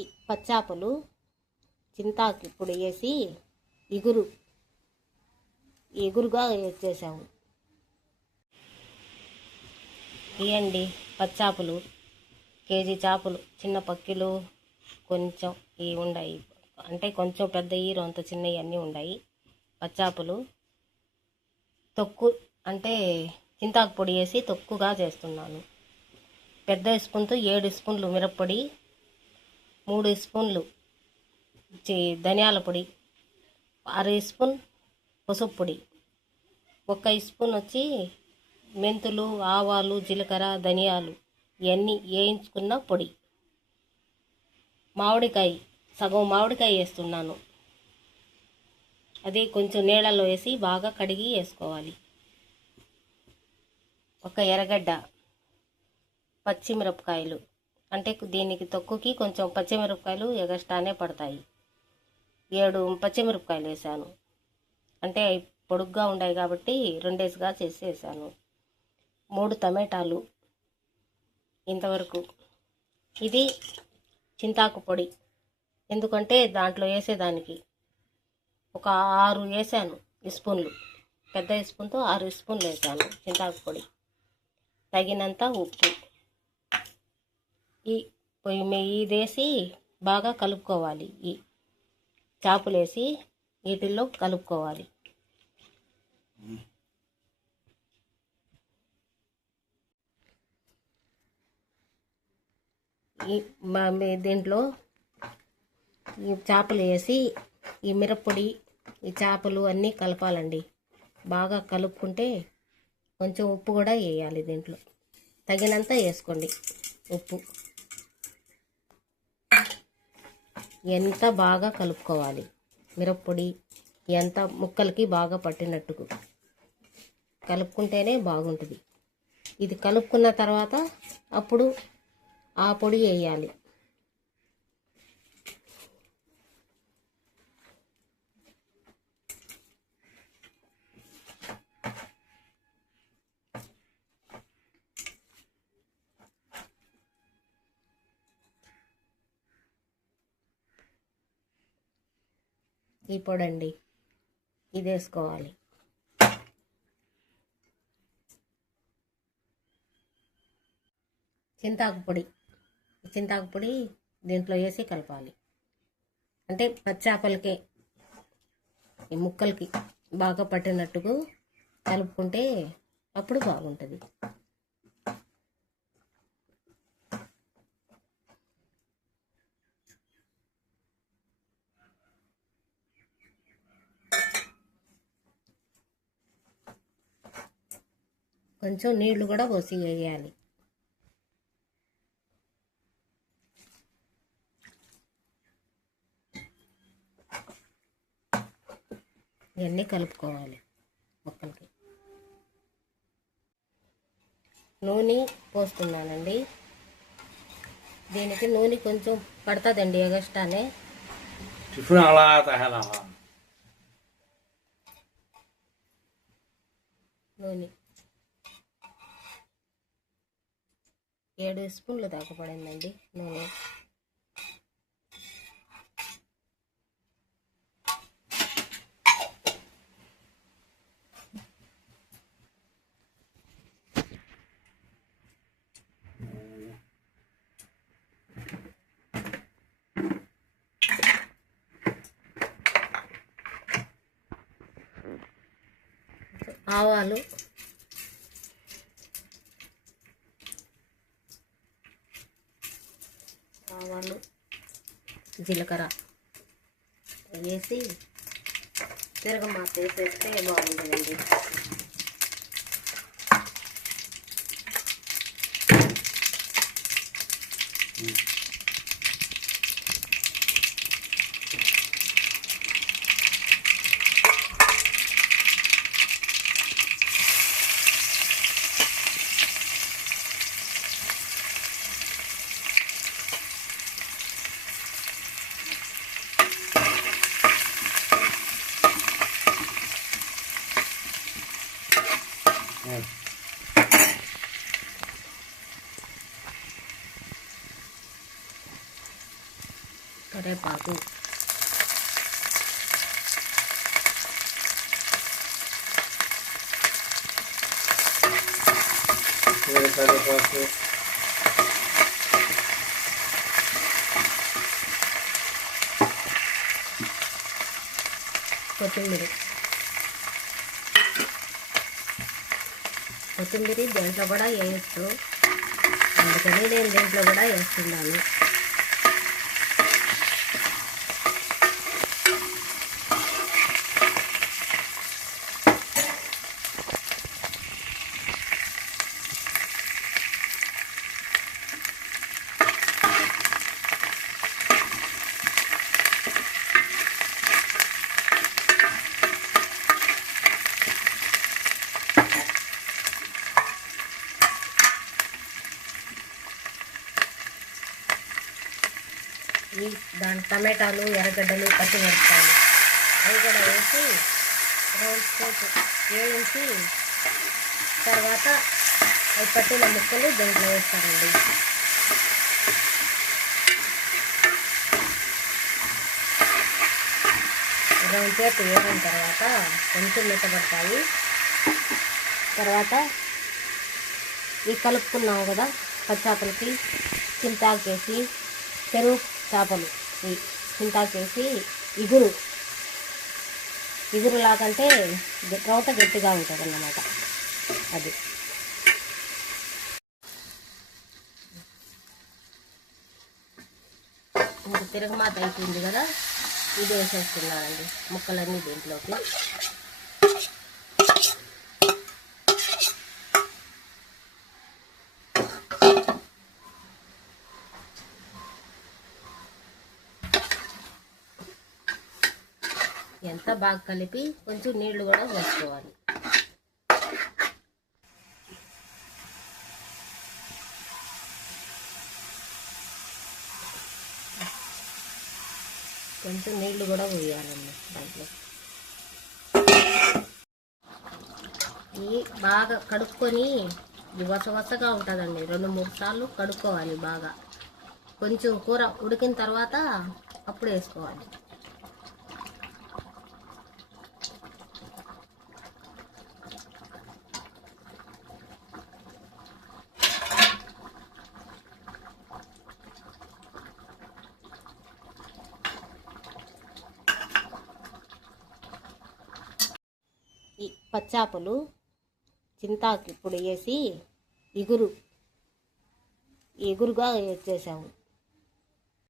ఈ పచ్చాపలు చింతాకు ఇప్పుడు వేసి ఎగురుగా చేసాము. ఇవ్వండి పచ్చాపలు, కేజీ చేపలు, చిన్న పక్కిలు కొంచెం ఇవి ఉన్నాయి, అంటే కొంచెం పెద్ద అంత చిన్నవి అన్నీ ఉన్నాయి. పచ్చాపలు తొక్కు అంటే చింతాకు పొడి వేసి తొక్కుగా చేస్తున్నాను. పెద్ద స్పూన్తో 7 స్పూన్లు మిరప్పొడి, 3 స్పూన్లు ధనియాల పొడి, అర స్పూన్ పసుపు పొడి, 1 స్పూన్ వచ్చి మెంతులు, ఆవాలు, జీలకర్ర, ధనియాలు ఇవన్నీ వేయించుకున్న పొడి, మామిడికాయ సగం మామిడికాయ వేస్తున్నాను. అది కొంచెం నీళ్ళలో వేసి బాగా కడిగి వేసుకోవాలి. ఒక ఎర్రగడ్డ, పచ్చిమిరపకాయలు, అంటే దీనికి తొక్కుకి కొంచెం పచ్చిమిరపకాయలు ఎగస్ట్రానే పడతాయి. 7 పచ్చిమిరపకాయలు వేసాను, అంటే పొడుగ్గా ఉన్నాయి కాబట్టి 2గా చేసి వేసాను. 3 టమాటాలు ఇంతవరకు. ఇది చింతాకు పొడి, ఎందుకంటే దాంట్లో వేసేదానికి ఒక 6 వేసాను స్పూన్లు, పెద్ద స్పూన్తో 6 స్పూన్లు వేసాను చింతాకు పొడి. తగినంత ఉప్పు. ఇది వేసి బాగా కలుపుకోవాలి. ఈ చేపలు వేసి వీటిల్లో కలుపుకోవాలి. దీంట్లో ఈ చేపలు వేసి ఈ మిరప్పొడి, ఈ చేపలు అన్నీ కలపాలండి. బాగా కలుపుకుంటే కొంచెం ఉప్పు కూడా వేయాలి. దీంట్లో తగినంత వేసుకోండి ఉప్పు. ఎంత బాగా కలుపుకోవాలి. మిరప్పొడి ఎంత ముక్కలకి బాగా పట్టినట్టుకు కలుపుకుంటేనే బాగుంటుంది. ఇది కలుపుకున్న తర్వాత అప్పుడు ఆ పొడి వేయాలి. ఈ పొడి అండి, ఇది వేసుకోవాలి. చింతాకు పొడి దీంట్లో వేసి కలపాలి. అంటే పచ్చాపలకి ఈ ముక్కలకి బాగా పట్టినట్టుగా కలుపుకుంటే అప్పుడు బాగుంటుంది. కొంచెం నీళ్లు కూడా పోసి వేయాలి. ఇవన్నీ కలుపుకోవాలి ముక్కలకి. నూనె పోస్తున్నానండి. దీనికి నూనె కొంచెం పడుతుందండి ఎగస్ట్రానే. నూనె 7 స్పూన్లు దాకా పడిందండి నూనె. ఆవాలు, జీలకర్ర వేసి తిరగమాత వేసేస్తే బాగుంటుందండి. కరివేపాకు, కొత్తిమీర దీంట్లో కూడా వేయచ్చు, అందుకని నేను దీంట్లో కూడా వేస్తున్నాను. దాని టమాటాలు, ఎర్రగడ్డలు, పచ్చిమిరపకాయలు అవి కూడా వేసి రోల్స్ వేయించి తర్వాత అవి పట్టిన ముక్కలు దీంట్లో వేస్తారండి. రౌండ్ చేతి వేసిన తర్వాత కొంచెం మెత్తబడతాయి. తర్వాత ఈ కలుపుకున్నాము కదా పచ్చాపలకి చింతాకేసి, పెరుగు చేపలు చింతాకేసి ఇగురు లాగంటే రోట గట్టిగా ఉంటుంది అన్నమాట. అది ఇంకా తిరగమాత అయిపోయింది కదా, ఇది వేసేస్తున్నానండి ముక్కలన్నీ దీంట్లోకి. ఎంత బాగా కలిపి కొంచెం నీళ్లు కూడా వేసుకోవాలి. కొంచెం నీళ్లు కూడా పోయాలండి దాంట్లో. ఇది బాగా కడుక్కొని, ఇది వసవసగా ఉంటుందండి, 2-3 సార్లు కడుక్కోవాలి బాగా. కొంచెం కూర ఉడికిన తర్వాత అప్పుడు వేసుకోవాలి. ఈ పచ్చాపలు చింతాకు ఇప్పుడు వేసి ఎగురుగా చేసాము.